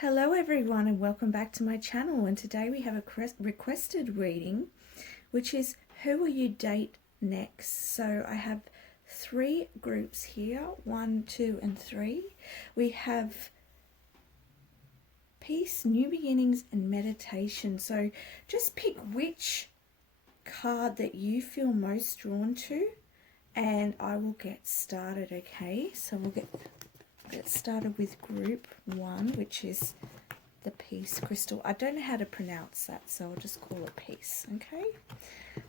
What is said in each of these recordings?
Hello everyone and welcome back to my channel, and today we have a requested reading which is who will you date next. So I have three groups here, 1, 2 and 3. We have peace, new beginnings and meditation. So just pick which card that you feel most drawn to and I will get started. Okay, so we'll get started with group 1, which is the peace crystal. I don't know how to pronounce that, so I'll just call it peace. Okay,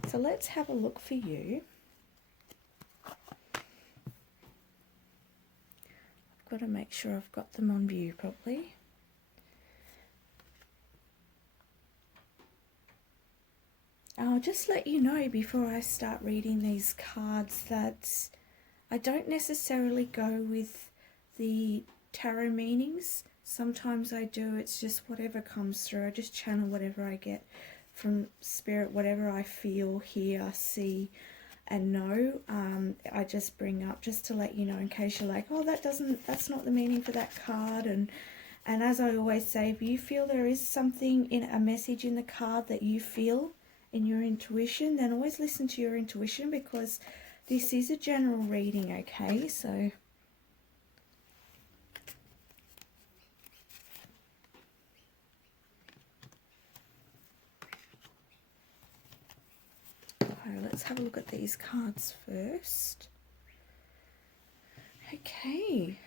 so let's have a look for you. I've got to make sure I've got them on view properly. I'll just let you know before I start reading these cards that I don't necessarily go with the tarot meanings. Sometimes I do. It's just whatever comes through. I just channel whatever I get from spirit, whatever I feel, hear, see and know. I just bring up just to let you know, in case you're like, oh, that's not the meaning for that card. And as I always say, if you feel there is something in a message in the card that you feel in your intuition, then always listen to your intuition, because this is a general reading. Okay, so let's have a look at these cards first. Okay,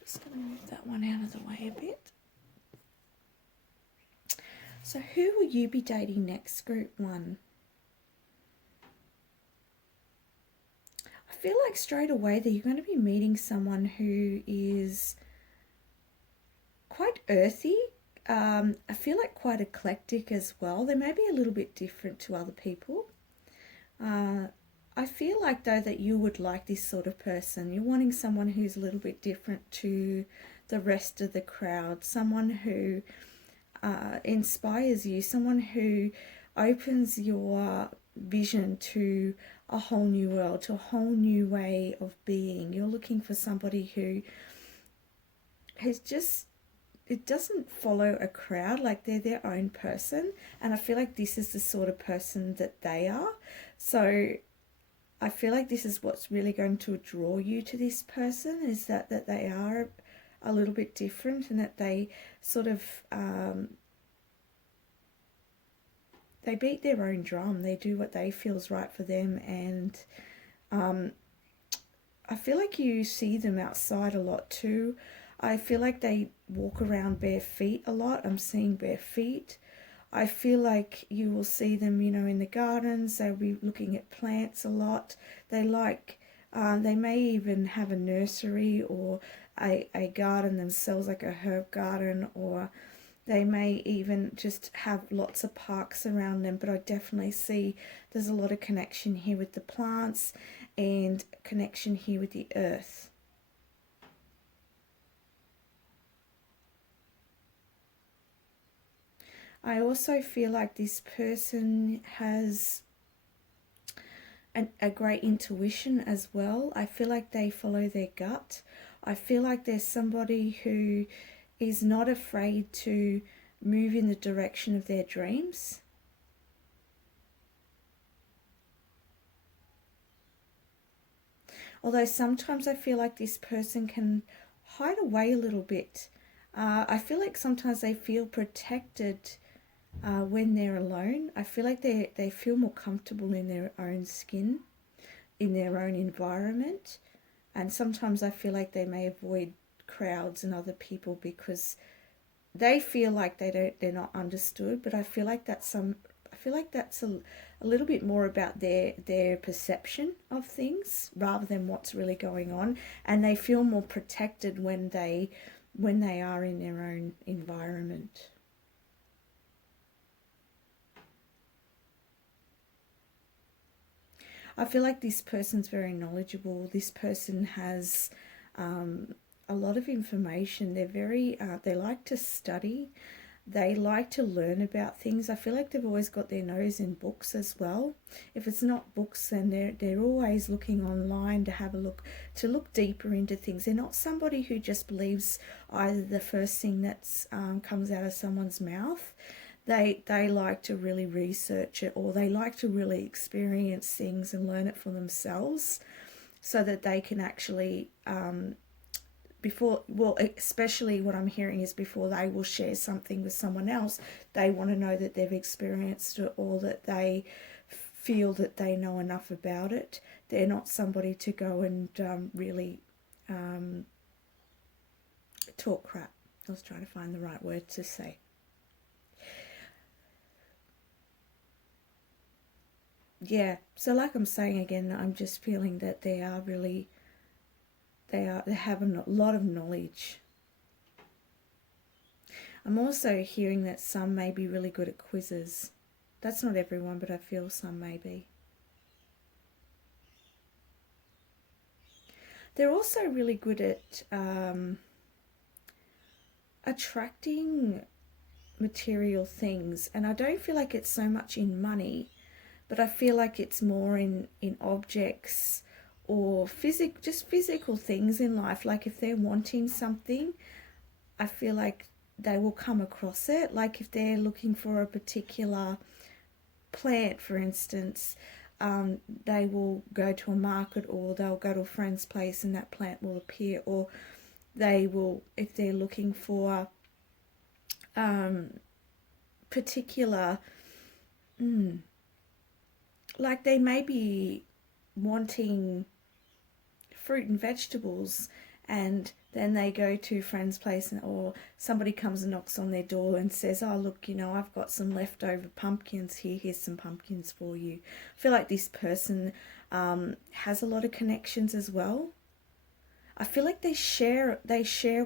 just going to move that one out of the way a bit. So who will you be dating next, group 1? I feel like straight away that you're going to be meeting someone who is quite earthy. I feel like quite eclectic as well. They may be a little bit different to other people. I feel like though that you would like this sort of person. You're wanting someone who's a little bit different to the rest of the crowd. Someone who inspires you. Someone who opens your vision to a whole new world, to a whole new way of being. You're looking for somebody who has just, it doesn't follow a crowd, like they're their own person, and I feel like this is the sort of person that they are. So I feel like this is what's really going to draw you to this person, is that they are a little bit different, and that they sort of they beat their own drum. They do what they feel is right for them, and I feel like you see them outside a lot too. I feel like they walk around bare feet a lot. I'm seeing bare feet. I feel like you will see them, you know, in the gardens. They'll be looking at plants a lot. They like, they may even have a nursery or a garden themselves, like a herb garden, or they may even just have lots of parks around them. But I definitely see there's a lot of connection here with the plants and connection here with the earth. I also feel like this person has a great intuition as well. I feel like they follow their gut. I feel like there's somebody who is not afraid to move in the direction of their dreams. Although sometimes I feel like this person can hide away a little bit. I feel like sometimes they feel protected when they're alone. I feel like they feel more comfortable in their own skin, in their own environment. And sometimes I feel like they may avoid crowds and other people because they feel like they're not understood. But I feel like that's a little bit more about their perception of things rather than what's really going on, and they feel more protected when they are in their own environment. I feel like this person's very knowledgeable. This person has a lot of information. They're very, they like to study. they like to learn about things. I feel like they've always got their nose in books as well. If it's not books, then they're always looking online to have a look, to look deeper into things. They're not somebody who just believes either the first thing that's comes out of someone's mouth. They like to really research it, or they like to really experience things and learn it for themselves, so that they can actually especially what I'm hearing is before they will share something with someone else, they want to know that they've experienced it, or that they feel that they know enough about it. They're not somebody to go and really talk crap. I was trying to find the right word to say. Yeah, so like I'm saying again, I'm just feeling that they are really, they have a lot of knowledge. I'm also hearing that some may be really good at quizzes. That's not everyone, but I feel some may be. They're also really good at attracting material things, and I don't feel like it's so much in money, but I feel like it's more in objects or just physical things in life. Like if they're wanting something, I feel like they will come across it. Like if they're looking for a particular plant, for instance, they will go to a market, or they'll go to a friend's place and that plant will appear. Or they will, if they're looking for particular, like they may be wanting fruit and vegetables, and then they go to a friend's place, or somebody comes and knocks on their door and says, oh look, I've got some leftover pumpkins here, here's some pumpkins for you. I feel like this person has a lot of connections as well. I feel like they share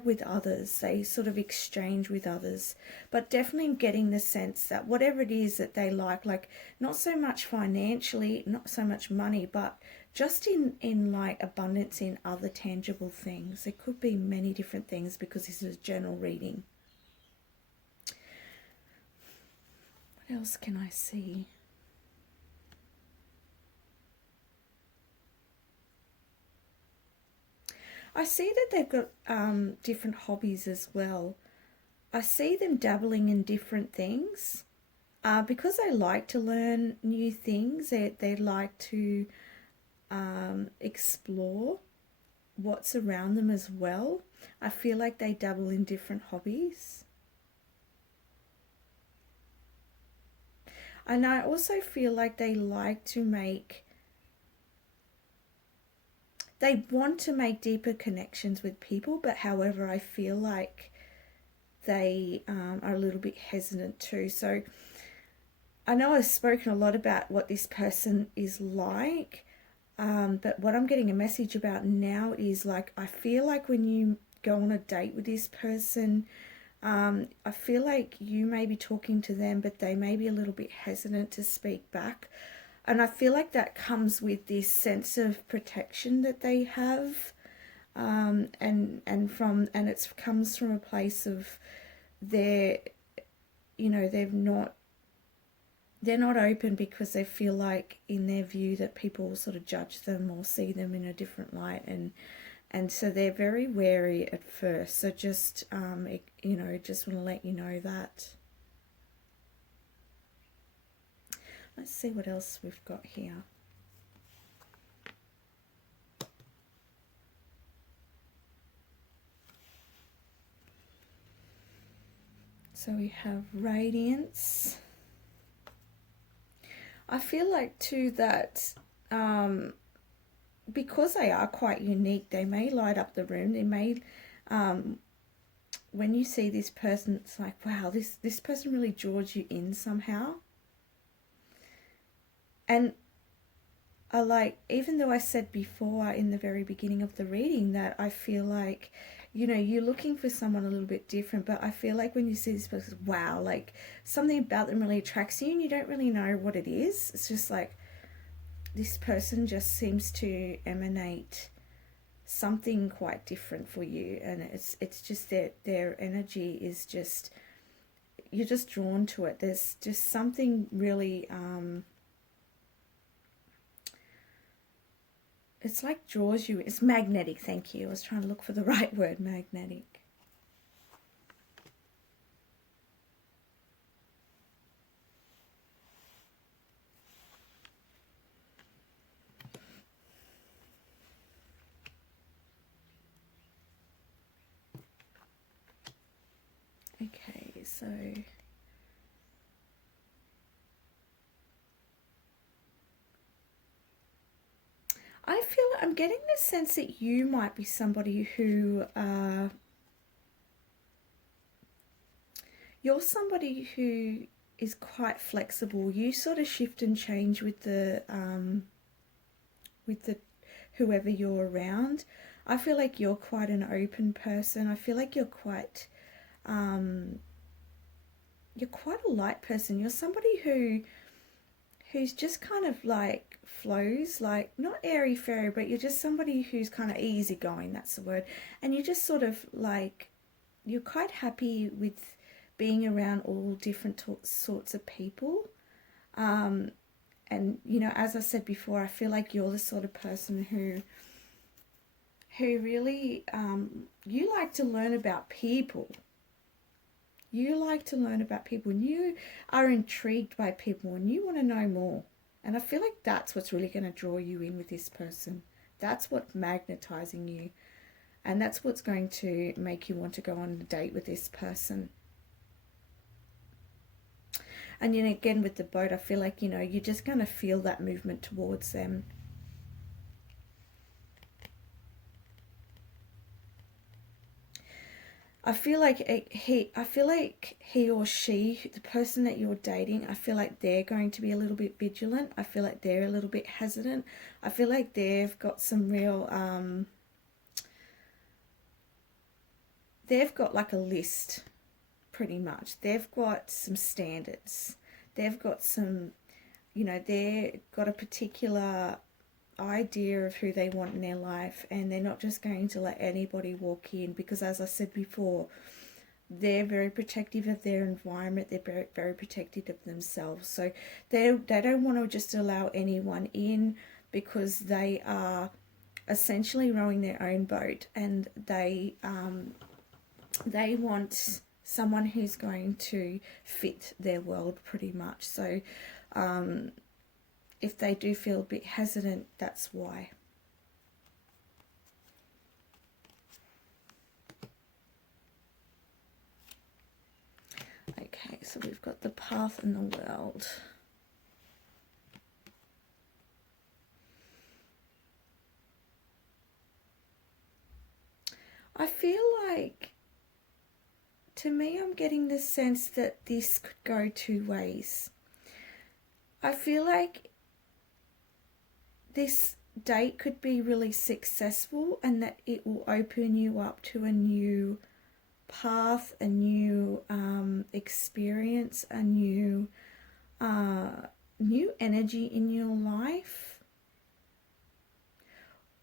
with others, they sort of exchange with others, but definitely getting the sense that whatever it is that they like not so much financially, not so much money, but just in like abundance in other tangible things. There could be many different things because this is a general reading. What else can I see? I see that they've got different hobbies as well. I see them dabbling in different things because they like to learn new things. They like to explore what's around them as well. I feel like they dabble in different hobbies. And I also feel like they like to they want to make deeper connections with people, but however, I feel like they are a little bit hesitant too. So I know I've spoken a lot about what this person is like, but what I'm getting a message about now is like, I feel like when you go on a date with this person, I feel like you may be talking to them, but they may be a little bit hesitant to speak back. And I feel like that comes with this sense of protection that they have, and it comes from a place of they're not open because they feel like in their view that people will sort of judge them or see them in a different light, and so they're very wary at first. So just just want to let you know that. Let's see what else we've got here. So we have radiance. I feel like too that because they are quite unique, they may light up the room. They may, when you see this person, it's like, wow, this person really draws you in somehow. And I like, even though I said before in the very beginning of the reading that I feel like, you're looking for someone a little bit different, but I feel like when you see this person, wow, like something about them really attracts you and you don't really know what it is. It's just like this person just seems to emanate something quite different for you, and it's just their energy is just, you're just drawn to it. There's just something really, it's like draws you. It's magnetic. Thank you. I was trying to look for the right word, magnetic. Okay, so I feel I'm getting the sense that you might be somebody who you're somebody who is quite flexible. You sort of shift and change with the whoever you're around. I feel like you're quite an open person. I feel like you're quite a light person. You're somebody who's just kind of like flows, like not airy fairy, but you're just somebody who's kind of easygoing, that's the word. And you just sort of like, you're quite happy with being around all different sorts of people. And, you know, as I said before, I feel like you're the sort of person who really, you like to learn about people. You like to learn about people, and you are intrigued by people, and you want to know more. And I feel like that's what's really going to draw you in with this person. That's what's magnetizing you. And that's what's going to make you want to go on a date with this person. And, you know, again, with the boat, I feel like, you know, you're just going to feel that movement towards them. I feel like he or she, the person that you're dating, I feel like they're going to be a little bit vigilant. I feel like they're a little bit hesitant. I feel like they've got some real, they've got like a list, pretty much. They've got some standards. They've got some, you know, they've got a particular idea of who they want in their life, and they're not just going to let anybody walk in, because as I said before, they're very protective of their environment. They're very, very protective of themselves. So they don't want to just allow anyone in, because they are essentially rowing their own boat, and they want someone who's going to fit their world pretty much. So if they do feel a bit hesitant, that's why. Okay, so we've got the path and the world. I feel like, to me, I'm getting the sense that this could go two ways. I feel like this date could be really successful, and that it will open you up to a new path, a new experience, a new energy in your life.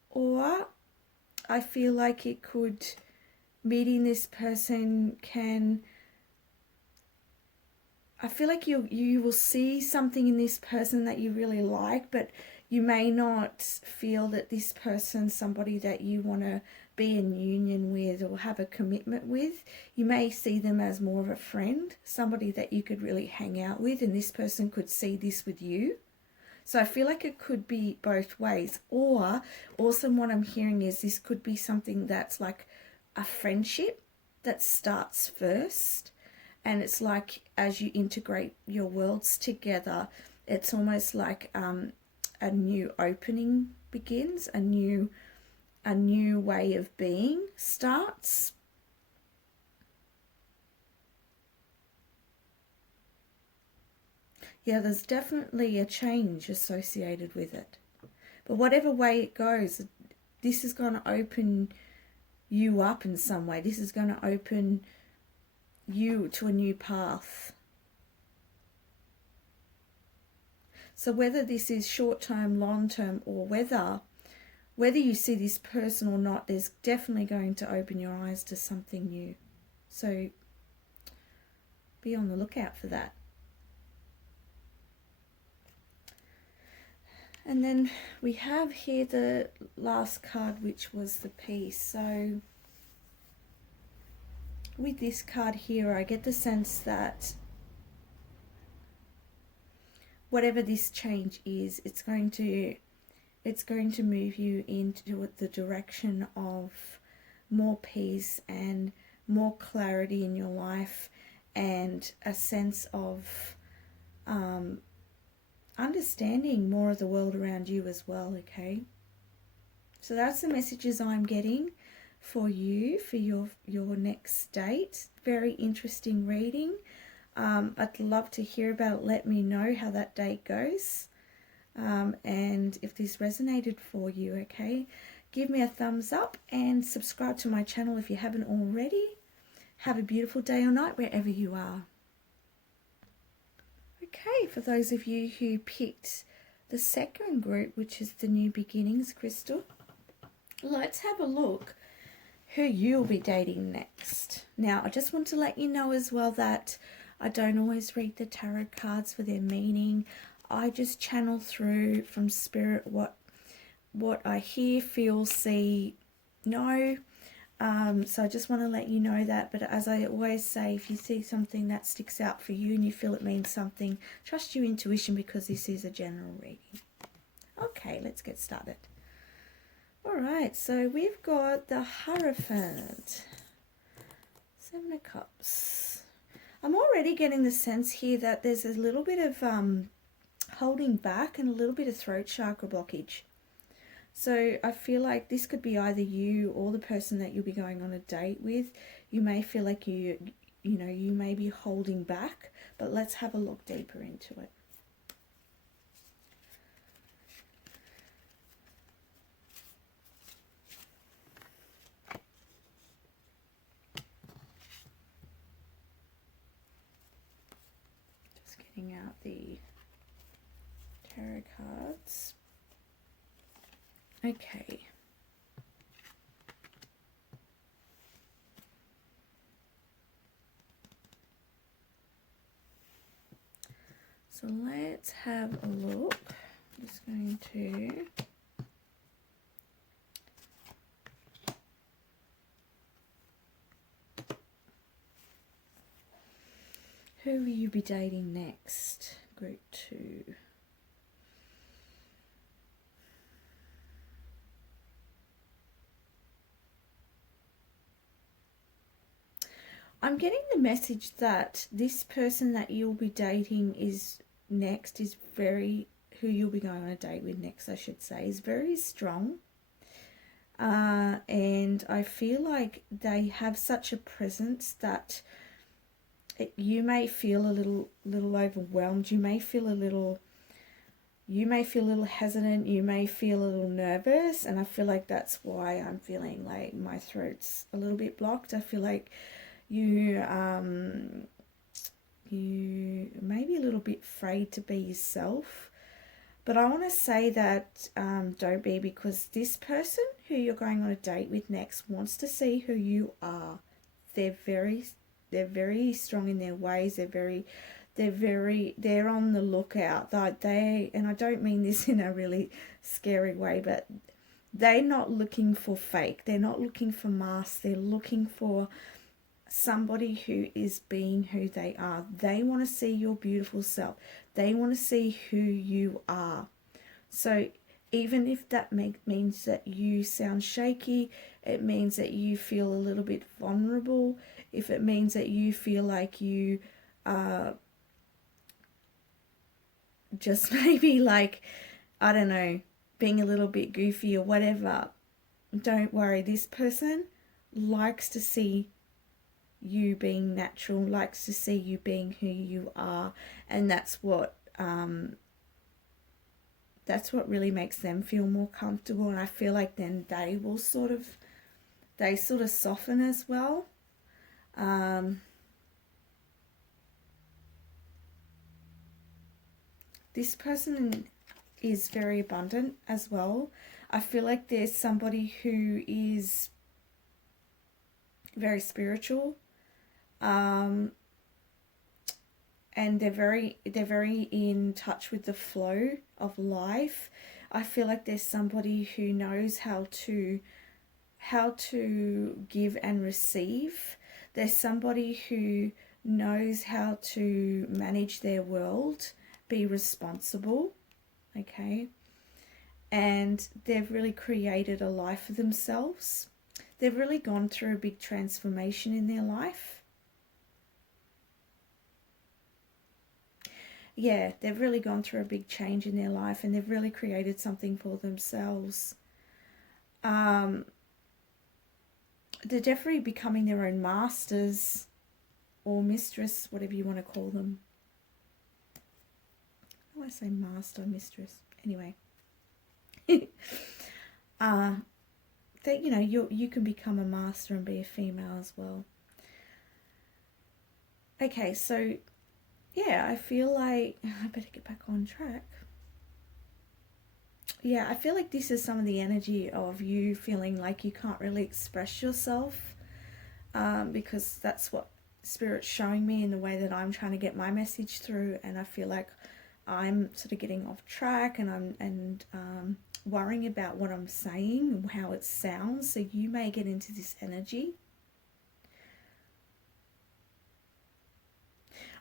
Or I feel like it could, meeting this person can, I feel like you will see something in this person that you really like, but you may not feel that this person's somebody that you want to be in union with or have a commitment with. You may see them as more of a friend, somebody that you could really hang out with, and this person could see this with you. So I feel like it could be both ways. Or also what I'm hearing is this could be something that's like a friendship that starts first, and it's like as you integrate your worlds together, it's almost like a new opening begins, a new way of being starts. Yeah, there's definitely a change associated with it. But whatever way it goes, this is going to open you up in some way. This is going to open you to a new path. So whether this is short-term, long-term, or whether you see this person or not, there's definitely going to open your eyes to something new. So be on the lookout for that. And then we have here the last card, which was the Peace. So with this card here, I get the sense that whatever this change is, it's going to move you into the direction of more peace and more clarity in your life, and a sense of understanding more of the world around you as well, okay? So that's the messages I'm getting for you for your next date. Very interesting reading. I'd love to hear about it. Let me know how that date goes. And if this resonated for you, okay? Give me a thumbs up and subscribe to my channel if you haven't already. Have a beautiful day or night wherever you are. Okay, for those of you who picked the second group, which is the New Beginnings crystal, let's have a look who you'll be dating next. Now, I just want to let you know as well that I don't always read the tarot cards for their meaning. I just channel through from spirit what I hear, feel, see, know. So I just want to let you know that. But as I always say, if you see something that sticks out for you and you feel it means something, trust your intuition, because this is a general reading. Okay, let's get started. Alright, so we've got the Hierophant. 7 of Cups. I'm already getting the sense here that there's a little bit of holding back and a little bit of throat chakra blockage. So I feel like this could be either you or the person that you'll be going on a date with. You may feel like you may be holding back, but let's have a look deeper into it. Just getting out the tarot cards. Okay. So let's have a look. I'm just going to who will you be dating next? Group 2. I'm getting the message that this person that you'll be dating is very, who you'll be going on a date with next, I should say, is very strong. And I feel like they have such a presence that you may feel a little overwhelmed. You may feel a little hesitant. You may feel a little nervous. And I feel like that's why I'm feeling like my throat's a little bit blocked. I feel like you may be a little bit afraid to be yourself, but I want to say that don't be, because this person who you're going on a date with next wants to see who you are. They're very strong in their ways. They're on the lookout. And I don't mean this in a really scary way, but they're not looking for fake. They're not looking for masks. They're looking for somebody who is being who they are. They want to see your beautiful self. They want to see who you are. So even if that means that you sound shaky, it means that you feel a little bit vulnerable, if it means that you feel like you are just maybe like, I don't know, being a little bit goofy or whatever, don't worry. This person likes to see you being natural, likes to see you being who you are, and that's what really makes them feel more comfortable. And I feel like then they will sort of soften as well. This person is very abundant as well. I feel like there's somebody who is very spiritual. and they're very in touch with the flow of life. I feel like there's somebody who knows how to give and receive. There's somebody who knows how to manage their world, be responsible, okay? And they've really created a life for themselves. They've really gone through a big transformation in their life. Yeah, they've really gone through a big change in their life, and they've really created something for themselves. They're definitely becoming their own masters or mistress, whatever you want to call them. How do I say master, mistress? Anyway. That, you know, you can become a master and be a female as well. Okay, so yeah, I feel like I better get back on track. Yeah, I feel like this is some of the energy of you feeling like you can't really express yourself, because that's what Spirit's showing me in the way that I'm trying to get my message through, and I feel like I'm sort of getting off track, and I'm worrying about what I'm saying and how it sounds, so you may get into this energy.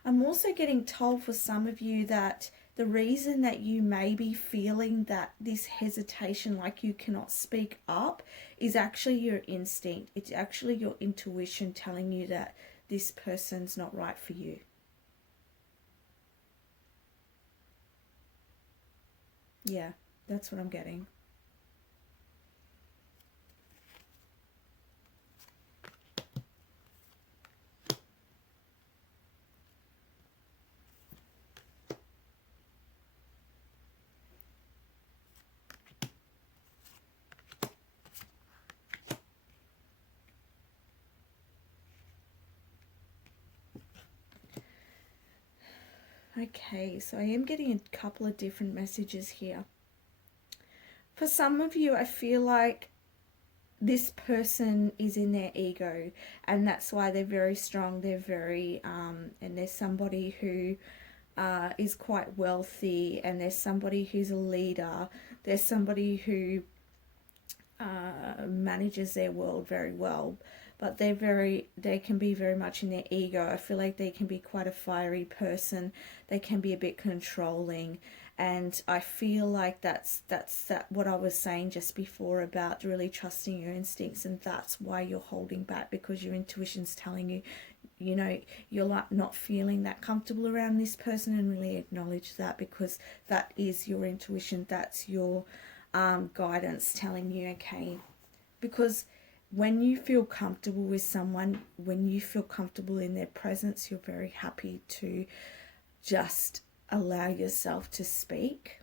I'm also getting told for some of you that the reason that you may be feeling that this hesitation, like you cannot speak up, is actually your instinct. It's actually your intuition telling you that this person's not right for you. Yeah, that's what I'm getting. Okay, so I am getting a couple of different messages here. For some of you, I feel like this person is in their ego, and that's why they're very strong. They're very, and there's somebody who is quite wealthy, and there's somebody who's a leader. There's somebody who manages their world very well, but they can be very much in their ego. I feel like they can be quite a fiery person. They can be a bit controlling, and I feel like that's what I was saying just before about really trusting your instincts, and that's why you're holding back, because your intuition's telling you, you know, you're like not feeling that comfortable around this person, and really acknowledge that, because that is your intuition. That's your guidance telling you, okay, because when you feel comfortable with someone, when you feel comfortable in their presence, you're very happy to just allow yourself to speak.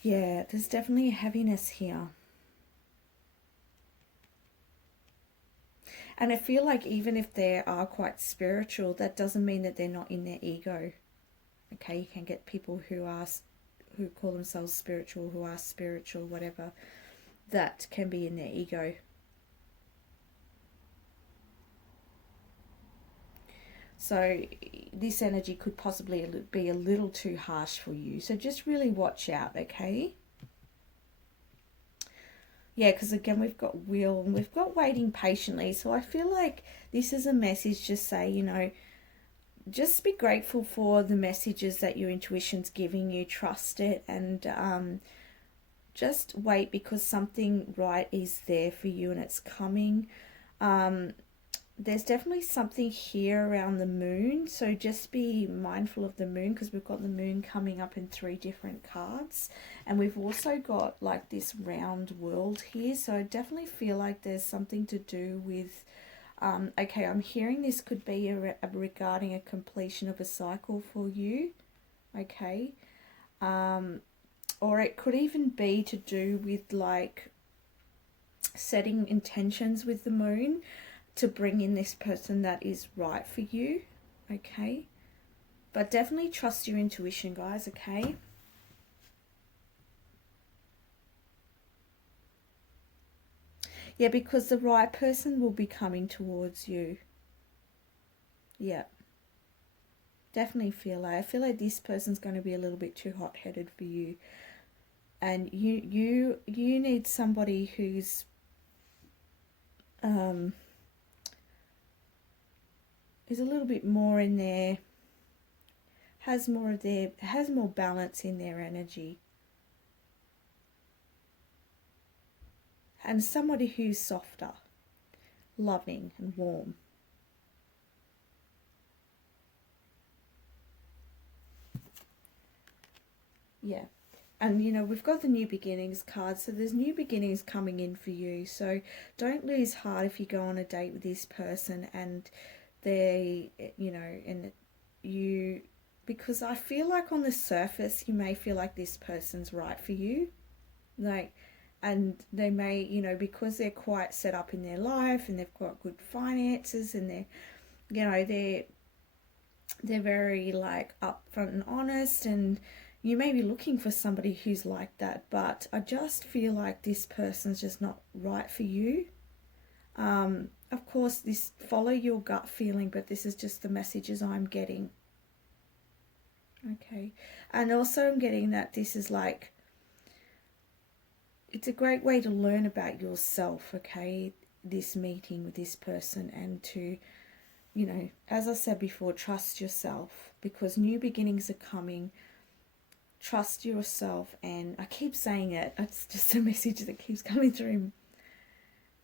Yeah, there's definitely a heaviness here. And I feel like even if they are quite spiritual, that doesn't mean that they're not in their ego. Okay, you can get people who call themselves spiritual, who are spiritual, whatever, that can be in their ego. So this energy could possibly be a little too harsh for you. So just really watch out, okay? Yeah, because again, we've got will and we've got waiting patiently. So I feel like this is a message to say, you know, just be grateful for the messages that your intuition's giving you. Trust it, and just wait, because something right is there for you and it's coming. There's definitely something here around the moon, so just be mindful of the moon, because we've got the moon coming up in 3 different cards, and we've also got like this round world here, so I definitely feel like there's something to do with okay, I'm hearing this could be regarding a completion of a cycle for you, okay, or it could even be to do with like setting intentions with the moon to bring in this person that is right for you, okay? But definitely trust your intuition, guys, okay? Yeah, because the right person will be coming towards you. Yeah. Definitely I feel like this person's going to be a little bit too hot-headed for you. And you need somebody who's is a little bit more in there, has more balance in their energy. And somebody who's softer, loving and warm. Yeah. And you know, we've got the new beginnings card, so there's new beginnings coming in for you. So don't lose heart if you go on a date with this person and they, you know, and you, because I feel like on the surface you may feel like this person's right for you, like, and they may, you know, because they're quite set up in their life and they've got good finances and they're, you know, they're very like upfront and honest, and you may be looking for somebody who's like that, but I just feel like this person's just not right for you. Of course, this, follow your gut feeling, but this is just the messages I'm getting. Okay. And also I'm getting that this is like, it's a great way to learn about yourself, okay, this meeting with this person, and to, you know, as I said before, trust yourself, because new beginnings are coming. Trust yourself, and I keep saying it, it's just a message that keeps coming through.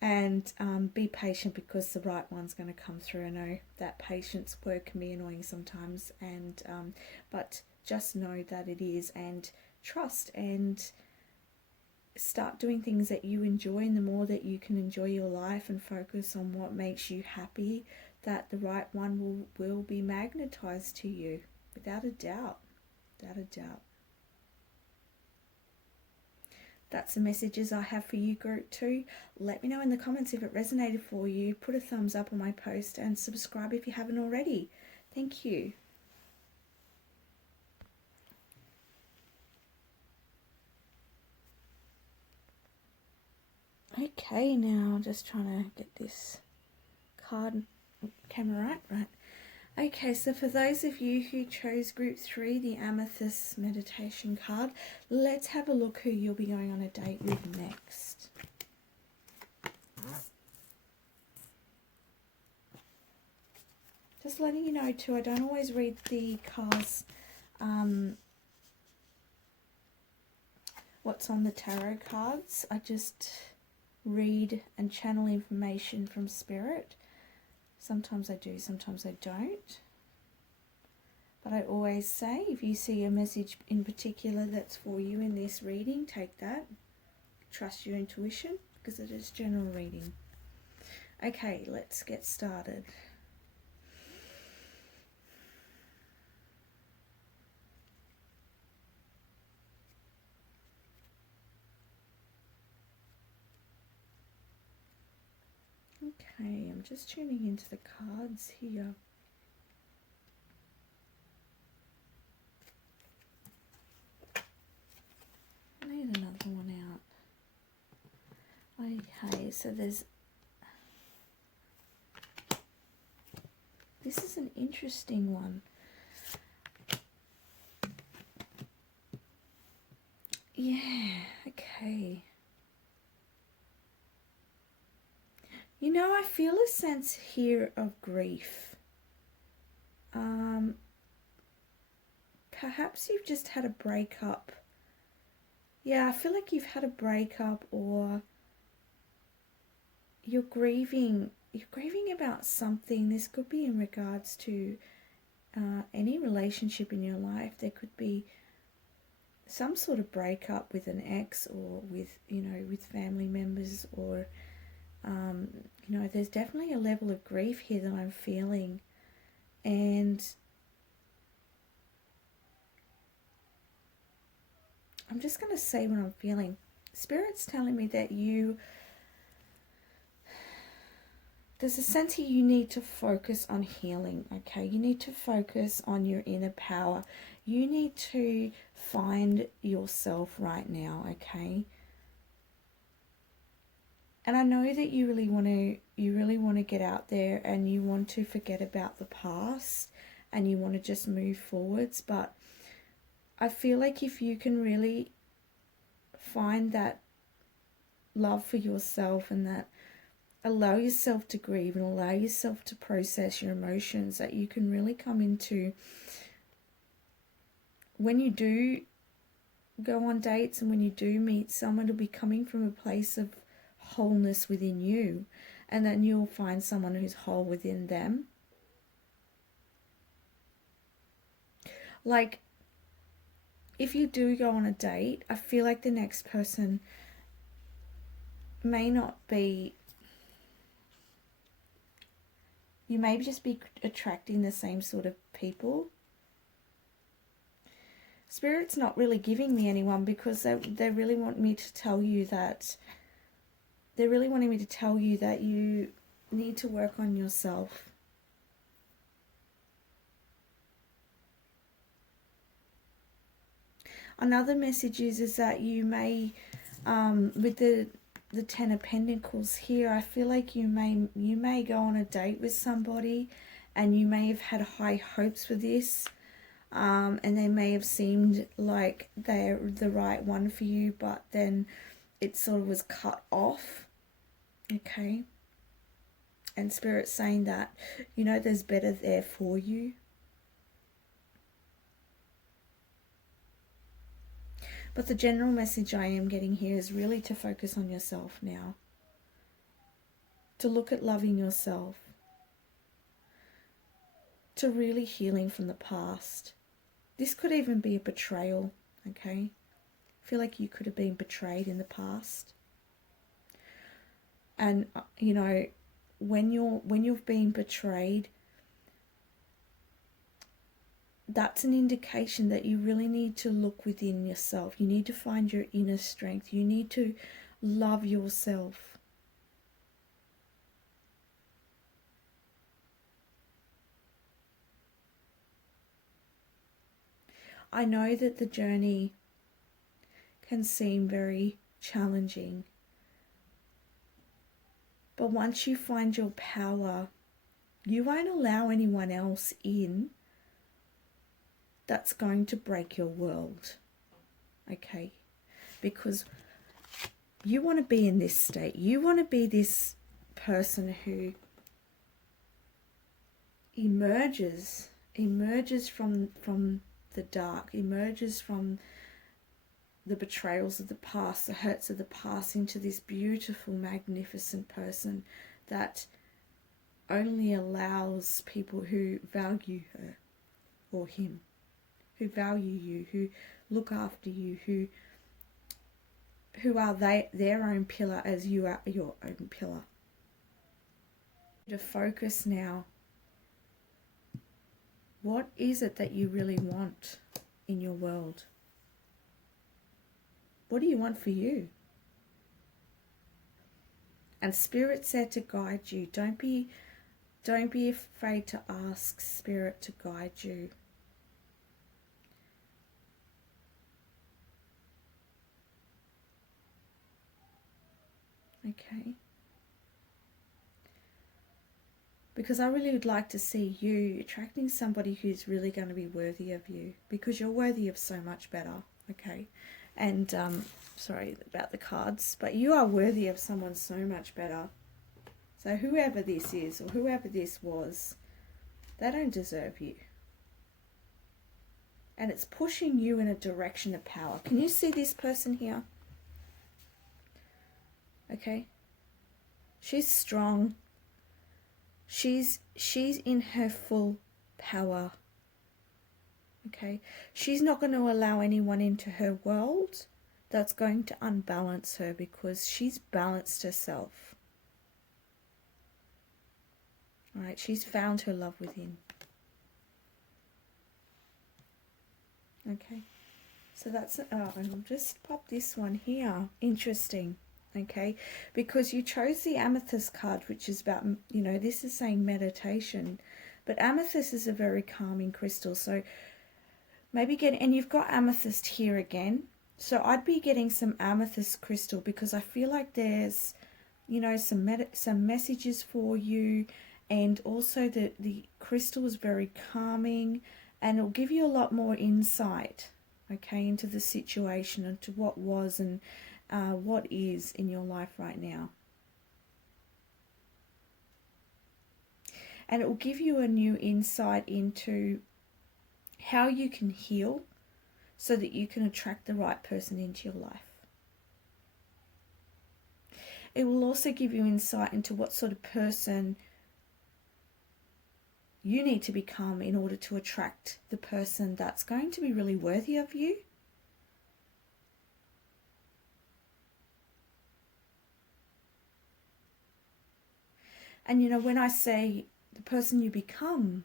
And be patient, because the right one's going to come through. I know that patience word can be annoying sometimes, and but just know that it is, and trust, and start doing things that you enjoy. And the more that you can enjoy your life and focus on what makes you happy, that the right one will be magnetized to you, without a doubt. Without a doubt. That's the messages I have for you, group 2. Let me know in the comments if it resonated for you. Put a thumbs up on my post and subscribe if you haven't already. Thank you. Okay, now just trying to get this card camera right. Okay, so for those of you who chose group 3, the Amethyst meditation card, let's have a look who you'll be going on a date with next. Just letting you know too, I don't always read the cards, what's on the tarot cards. I just read and channel information from spirit. Sometimes I do, sometimes I don't. But I always say, if you see a message in particular that's for you in this reading, take that. Trust your intuition, because it is general reading. Okay, let's get started. Okay, I'm just tuning into the cards here. I need another one out. Okay, so this is an interesting one. Yeah, okay. You know, I feel a sense here of grief. Perhaps you've just had a breakup. Yeah, I feel like you've had a breakup, or you're grieving about something. This could be in regards to any relationship in your life. There could be some sort of breakup with an ex, or with, you know, with family members, or you know, there's definitely a level of grief here that I'm feeling. And I'm just going to say what I'm feeling. Spirit's telling me that there's a sense here you need to focus on healing, okay? You need to focus on your inner power. You need to find yourself right now, okay? And I know that you really want to get out there and you want to forget about the past and you want to just move forwards, but I feel like if you can really find that love for yourself and that allow yourself to grieve and allow yourself to process your emotions, that you can really come into, when you do go on dates and when you do meet someone, to be coming from a place of wholeness within you, and then you'll find someone who's whole within them. Like, if you do go on a date, I feel like the next person may not be, you may just be attracting the same sort of people. Spirit's not really giving me anyone because they really want me to tell you that, they're really wanting me to tell you that you need to work on yourself. Another message is that you may, with the Ten of Pentacles here, I feel like you may go on a date with somebody and you may have had high hopes for this, and they may have seemed like they're the right one for you, but then it sort of was cut off. Okay. And Spirit's saying that, you know, there's better there for you. But the general message I am getting here is really to focus on yourself now. To look at loving yourself. To really healing from the past. This could even be a betrayal, okay? I feel like you could have been betrayed in the past. And, you know, when you've been betrayed, that's an indication that you really need to look within yourself. You need to find your inner strength. You need to love yourself. I know that the journey can seem very challenging, but once you find your power, you won't allow anyone else in that's going to break your world, okay? Because you want to be in this state. You want to be this person who emerges from the dark, emerges from the betrayals of the past, the hurts of the past, into this beautiful, magnificent person that only allows people who value her or him, who value you, who look after you, who are their own pillar as you are your own pillar. To focus now. What is it that you really want in your world? What do you want for you? And Spirit said to guide you. Don't be afraid to ask Spirit to guide you. Okay. Because I really would like to see you attracting somebody who's really going to be worthy of you, because you're worthy of so much better, okay? And, sorry about the cards, but you are worthy of someone so much better. So whoever this is, or whoever this was, they don't deserve you. And it's pushing you in a direction of power. Can you see this person here? Okay? She's strong. She's in her full power. Okay? She's not going to allow anyone into her world that's going to unbalance her, because she's balanced herself. All right? She's found her love within. Okay? So that's it. Oh, and I'll just pop this one here. Interesting. Okay, because you chose the Amethyst card, which is about, you know, this is saying meditation, but Amethyst is a very calming crystal. So maybe and you've got Amethyst here again. So I'd be getting some Amethyst crystal, because I feel like there's you know, some messages for you. And also the crystal is very calming, and it'll give you a lot more insight, okay, into the situation, into what was and what is in your life right now. And it will give you a new insight into how you can heal so that you can attract the right person into your life. It will also give you insight into what sort of person you need to become in order to attract the person that's going to be really worthy of you. And you know, when I say the person you become,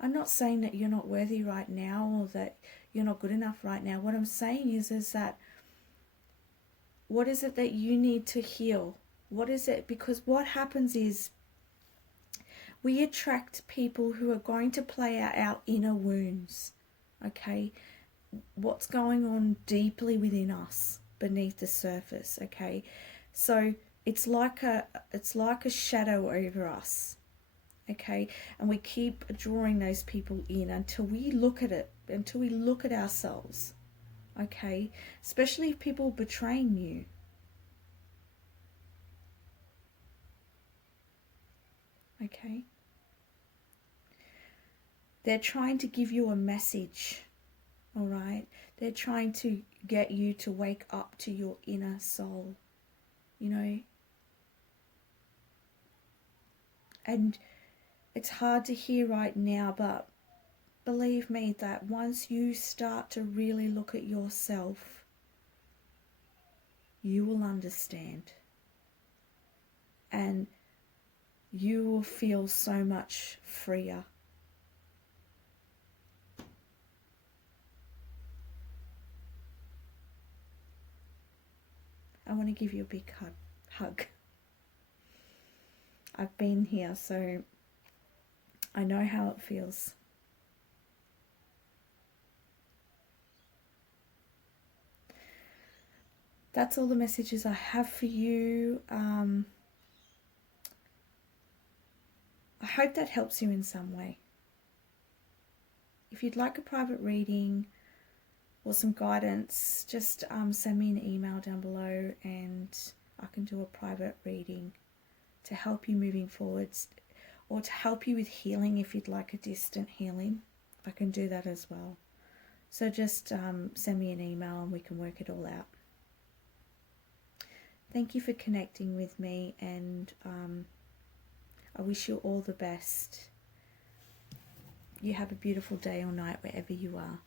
I'm not saying that you're not worthy right now or that you're not good enough right now. What I'm saying is that what is it that you need to heal? What is it? Because what happens is we attract people who are going to play out our inner wounds, okay? What's going on deeply within us, beneath the surface, okay? So it's like a shadow over us, okay? And we keep drawing those people in until we look at it, until we look at ourselves, okay? Especially if people betraying you. Okay? They're trying to give you a message, all right? They're trying to get you to wake up to your inner soul, you know? And it's hard to hear right now, but believe me that once you start to really look at yourself, you will understand. And you will feel so much freer. I want to give you a big hug. I've been here, so I know how it feels. That's all the messages I have for you. I hope that helps you in some way. If you'd like a private reading or some guidance, just send me an email down below and I can do a private reading to help you moving forwards, or to help you with healing if you'd like a distant healing. I can do that as well. So just send me an email and we can work it all out. Thank you for connecting with me, and I wish you all the best. You have a beautiful day or night wherever you are.